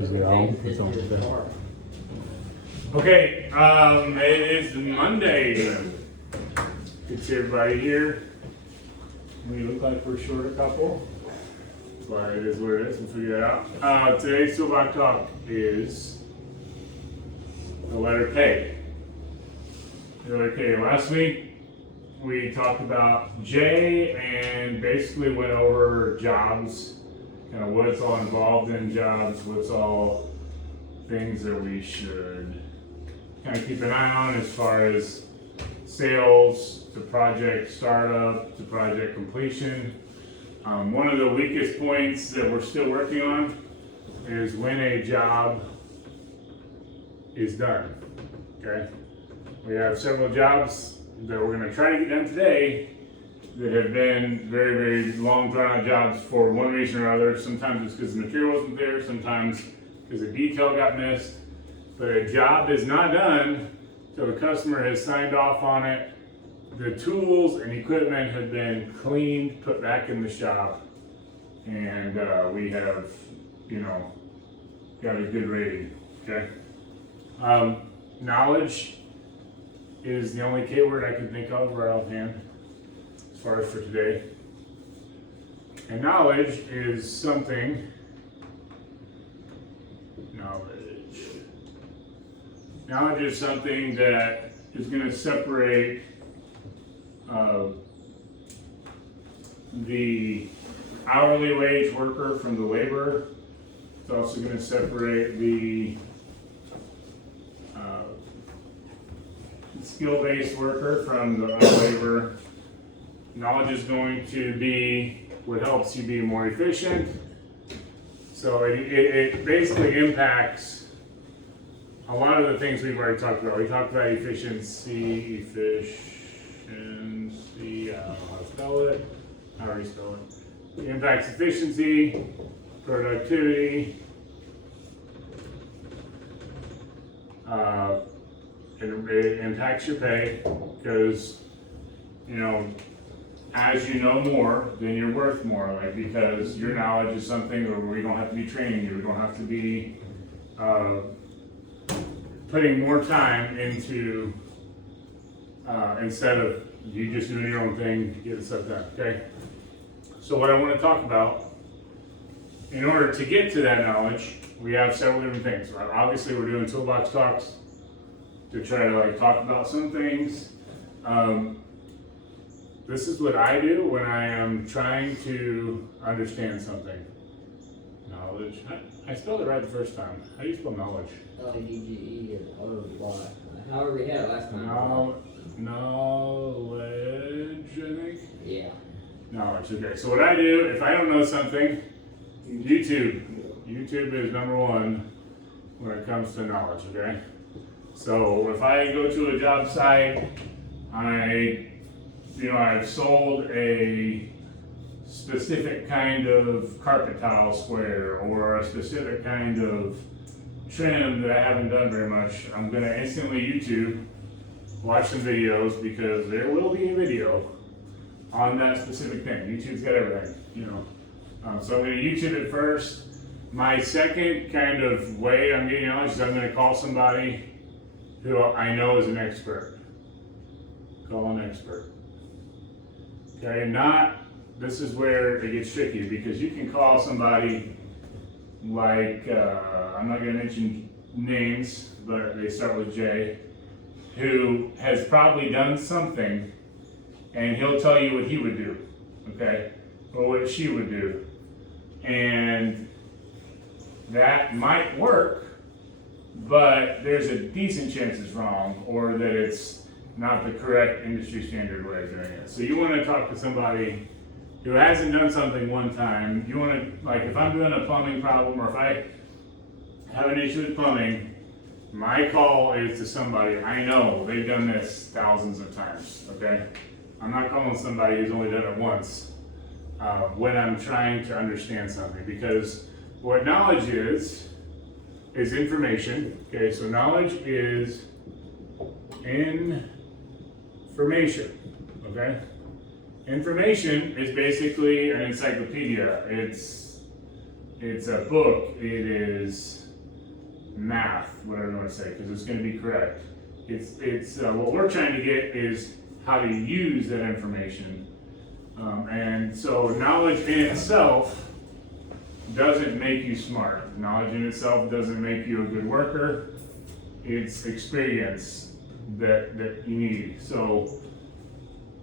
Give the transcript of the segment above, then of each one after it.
Because they're all put on the bed. Okay, it is Monday. Good to see everybody here. We look like we're short a couple, but it is what it is. We'll figure it out. Today's ToolboxTalk is the letter K. The letter K. Last week we talked about J and basically went over jobs, kind of what's all involved in jobs, what's all things that we should kind of keep an eye on as far as sales to project startup to project completion. One of the weakest points that we're still working on is when a job is done. Okay, we have several jobs that we're going to try to get done today that have been very, very long drawn out jobs for one reason or other. Sometimes it's because the material wasn't there, sometimes because the detail got missed. But a job is not done till the customer has signed off on it. The tools and equipment have been cleaned, put back in the shop, and we have, got a good rating. Okay. Knowledge is the only K word I can think of right offhand as far as for today. And knowledge is something. Knowledge is something that is going to separate the hourly wage worker from the laborer. It's also going to separate the skill-based worker from the unlaborer. Knowledge is going to be what helps you be more efficient. So it basically impacts a lot of the things we've already talked about. We talked about efficiency, I don't know how to spell it. I already spelled it. It impacts efficiency, productivity, it impacts your pay because, as you know more, then you're worth more, because your knowledge is something where we don't have to be training you, we don't have to be putting more time into, instead of you just doing your own thing, getting stuff done, okay? So what I want to talk about, in order to get to that knowledge, we have several different things. Right? Obviously, we're doing toolbox talks to try to talk about some things. This is what I do when I am trying to understand something. Knowledge. I spelled it right the first time. How do you spell knowledge? L-E-G-E or O-Y. However we had it last time. Knowledge, I think? Yeah. Knowledge, okay. So what I do, if I don't know something, YouTube. YouTube is number one when it comes to knowledge, okay? So if I go to a job site, I've sold a specific kind of carpet tile square or a specific kind of trim that I haven't done very much, I'm going to instantly YouTube, watch some videos, because there will be a video on that specific thing. YouTube's got everything, so I'm going to YouTube it first. My second kind of way I'm getting knowledge is I'm going to call somebody who I know is an expert. Call an expert. Okay, this is where it gets tricky, because you can call somebody like, I'm not going to mention names, but they start with J, who has probably done something, and he'll tell you what he would do, okay, or what she would do. And that might work, but there's a decent chance it's wrong, or that it's not the correct industry standard way of doing it. So you want to talk to somebody who hasn't done something one time. You want to, if I'm doing a plumbing problem, or if I have an issue with plumbing, my call is to somebody I know they've done this thousands of times, okay? I'm not calling somebody who's only done it once when I'm trying to understand something, because what knowledge is information, okay? So knowledge is information, okay? Information is basically an encyclopedia. It's a book. It is math, whatever you want to say, because it's going to be correct. It's what we're trying to get is how to use that information. And so knowledge in itself doesn't make you smart. Knowledge in itself doesn't make you a good worker. It's experience that you need. So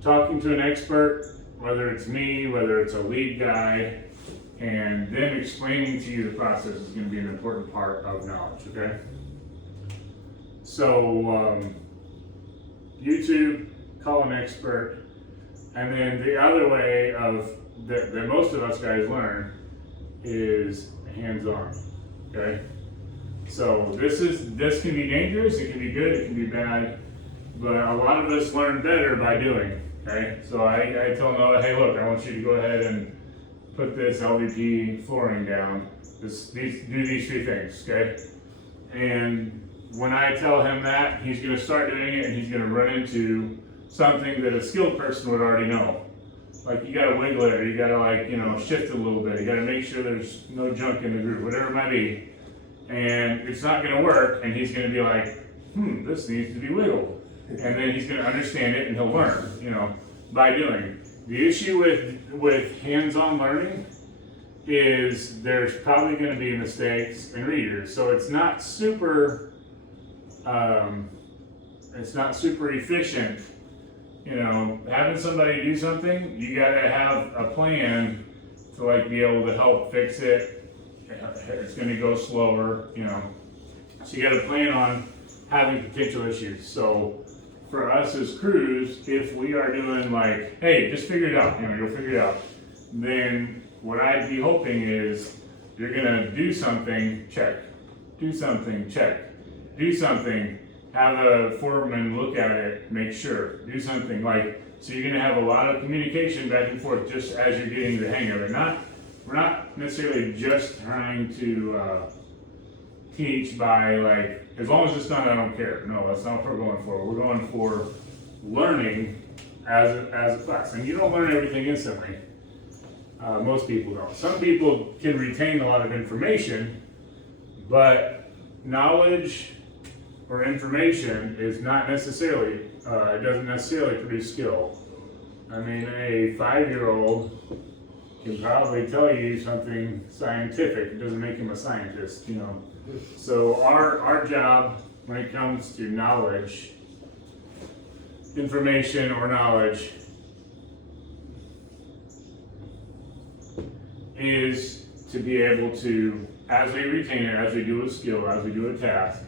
talking to an expert, whether it's me, whether it's a lead guy, and them explaining to you the process is going to be an important part of knowledge, okay? So YouTube, call an expert, and then the other way of that most of us guys learn is hands-on, okay? So this can be dangerous, it can be good, it can be bad, but a lot of us learn better by doing, okay? So I tell Noah, hey look, I want you to go ahead and put this LVP flooring down, do these three things, okay? And when I tell him that, he's gonna start doing it and he's gonna run into something that a skilled person would already know. Like you gotta wiggle it, or you gotta shift it a little bit, you gotta make sure there's no junk in the groove, whatever it might be. And it's not gonna work, and he's gonna be like, this needs to be wiggled. And then he's gonna understand it and he'll learn, by doing. The issue with hands-on learning is there's probably gonna be mistakes and readers. So it's not super efficient. Having somebody do something, you gotta have a plan to be able to help fix it. It's gonna go slower, So you gotta plan on having potential issues. So for us as crews, if we are doing hey, just figure it out, you'll figure it out. Then what I'd be hoping is you're gonna do something, check. Do something, check. Do something, have a foreman look at it, make sure. Do something so you're gonna have a lot of communication back and forth just as you're getting the hang of it. We're not necessarily just trying to teach by as long as it's done, I don't care. No, that's not what we're going for. We're going for learning as a class. And you don't learn everything instantly. Most people don't. Some people can retain a lot of information, but knowledge or information is not necessarily, it doesn't necessarily produce skill. I mean, a 5-year-old can probably tell you something scientific. It doesn't make him a scientist, So our job when it comes to knowledge, information or knowledge, is to be able to, as we retain it, as we do a skill, as we do a task,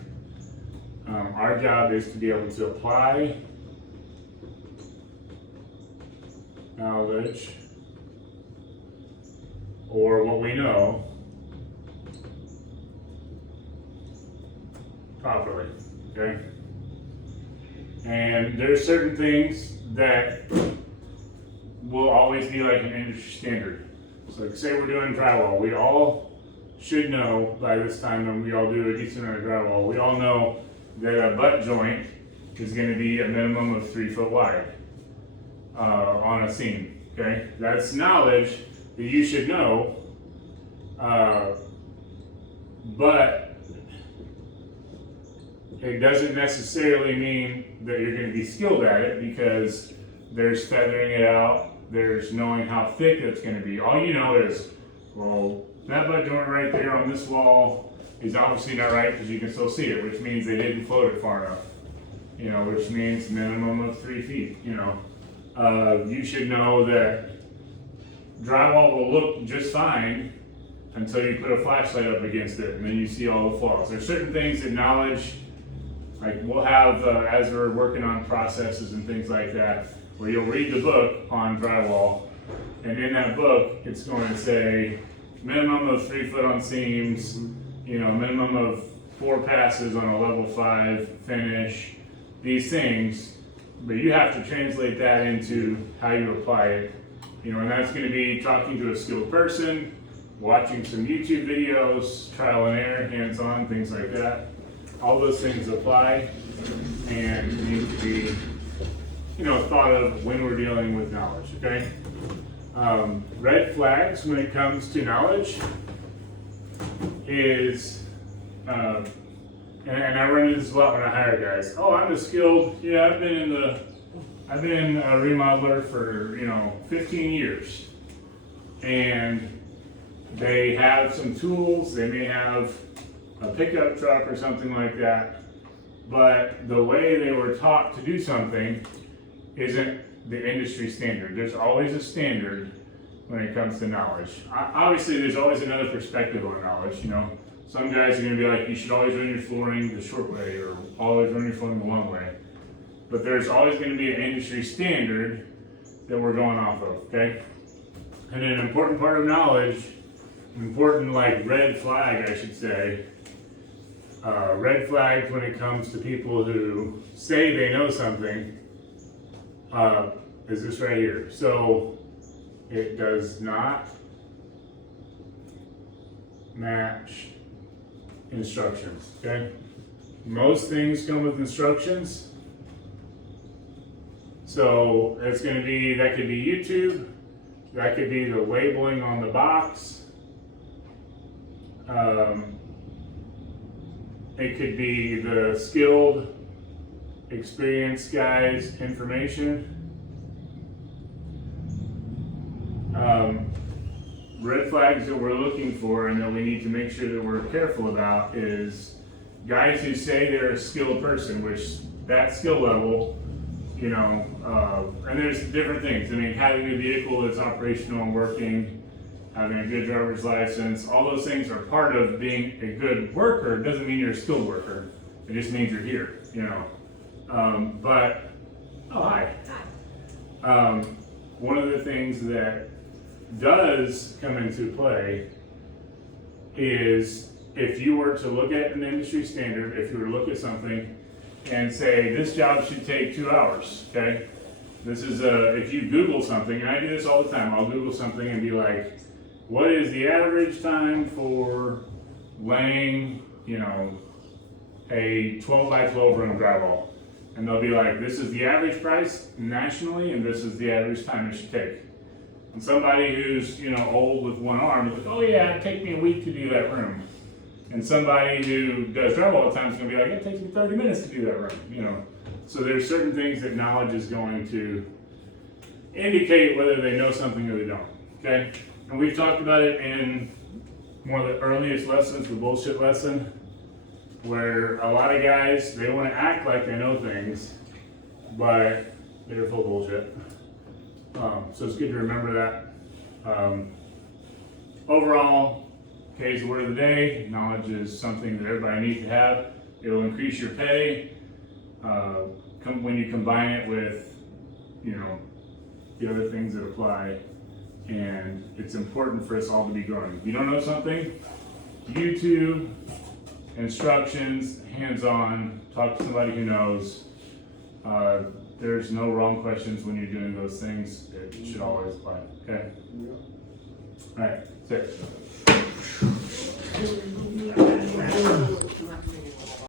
our job is to be able to apply knowledge or what we know properly, okay? And there's certain things that will always be an industry standard. So say we're doing drywall, we all should know by this time when we all do a decent amount of drywall, we all know that a butt joint is going to be a minimum of 3 foot wide on a seam, okay? That's knowledge that you should know, but it doesn't necessarily mean that you're going to be skilled at it, because there's feathering it out, there's knowing how thick it's going to be. All you know is, well, that butt joint right there on this wall is obviously not right because you can still see it, which means they didn't float it far enough, which means minimum of 3 feet, You should know that drywall will look just fine until you put a flashlight up against it and then you see all the flaws. There's certain things that knowledge, we'll have, as we're working on processes and things like that, where you'll read the book on drywall, and in that book, it's going to say minimum of 3 foot on seams, minimum of 4 passes on a level 5 finish, these things, but you have to translate that into how you apply it, and that's going to be talking to a skilled person, watching some YouTube videos, trial and error, hands-on, things like that. All those things apply and need to be, thought of when we're dealing with knowledge, okay? Red flags when it comes to knowledge is and I run into this a lot when I hire guys. Oh, I'm a skilled, yeah, I've been a remodeler for, 15 years. And they have some tools, they may have a pickup truck or something like that, but the way they were taught to do something isn't the industry standard. There's always a standard when it comes to knowledge. Obviously, there's always another perspective on knowledge, Some guys are gonna be like, you should always run your flooring the short way, or always run your flooring the long way. But there's always gonna be an industry standard that we're going off of, okay? And an important part of knowledge, an important red flag, I should say, red flags when it comes to people who say they know something, is this right here. So it does not match instructions, okay? Most things come with instructions. So it's gonna be, that could be YouTube, that could be the labeling on the box. It could be the skilled, experienced guy's information. Red flags that we're looking for and that we need to make sure that we're careful about is guys who say they're a skilled person, which that skill level, and there's different things. I mean, having a vehicle that's operational and working, having a good driver's license, all those things are part of being a good worker. It doesn't mean you're a skilled worker. It just means you're here, oh, hi. One of the things that does come into play is if you were to look at an industry standard, if you were to look at something and say, this job should take 2 hours, okay? This is if you Google something, and I do this all the time, I'll Google something and be like, what is the average time for laying, a 12 by 12 run of drywall? And they'll be like, this is the average price nationally, and this is the average time it should take. And somebody who's, old with one arm is like, oh yeah, it'd take me a week to do that room. And somebody who does drywall all the time is gonna be like, it takes me 30 minutes to do that room, So there's certain things that knowledge is going to indicate whether they know something or they don't, okay? And we've talked about it in one of the earliest lessons, the bullshit lesson, where a lot of guys, they want to act like they know things, but they're full of bullshit. So it's good to remember that. Overall, K is the word of the day. Knowledge is something that everybody needs to have. It'll increase your pay when you combine it with, the other things that apply. And it's important for us all to be growing. If you don't know something, YouTube, instructions, hands-on, talk to somebody who knows. There's no wrong questions when you're doing those things. It should always apply, okay? All right, 6.